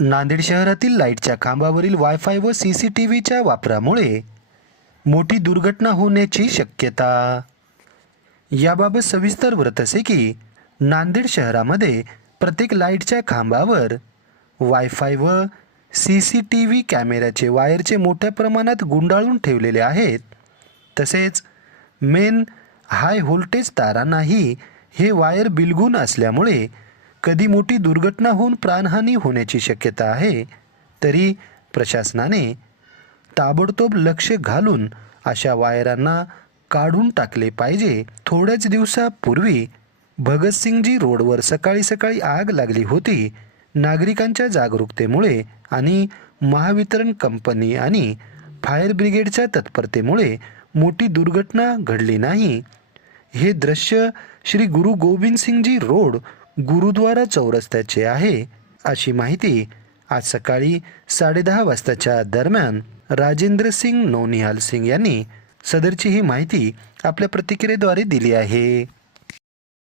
नांदेड शहरातील लाईटच्या खांबावरील वायफाय व सी सी टी व्हीच्या वापरामुळे मोठी दुर्घटना होण्याची शक्यता. याबाबत सविस्तर व्रत असे की नांदेड शहरामध्ये प्रत्येक लाईटच्या खांबावर वायफाय व सी सी टी व्ही कॅमेऱ्याचे वायरचे मोठ्या प्रमाणात गुंडाळून ठेवलेले आहेत. तसेच मेन हाय व्होल्टेज तारांनाही हे वायर बिलगून असल्यामुळे कधी मोठी दुर्घटना होऊन प्राणहानी होण्याची शक्यता आहे तरी प्रशासनाने ताबडतोब लक्ष घालून अशा वायरांना काढून टाकले पाहिजे. थोड्याच दिवसापूर्वी भगतसिंगजी रोडवर सकाळी सकाळी आग लागली होती. नागरिकांच्या जागरूकतेमुळे आणि महावितरण कंपनी आणि फायर ब्रिगेडच्या तत्परतेमुळे मोठी दुर्घटना घडली नाही. हे दृश्य श्री गुरु गोविंद सिंगजी रोड गुरुद्वारा चौरस्त्याचे आहे अशी माहिती आज सकाळी साडेदहा वाजताच्या दरम्यान राजेंद्र सिंग नौनिहाल सिंग यांनी. सदरची ही माहिती आपल्या प्रतिक्रियेद्वारे दिली आहे.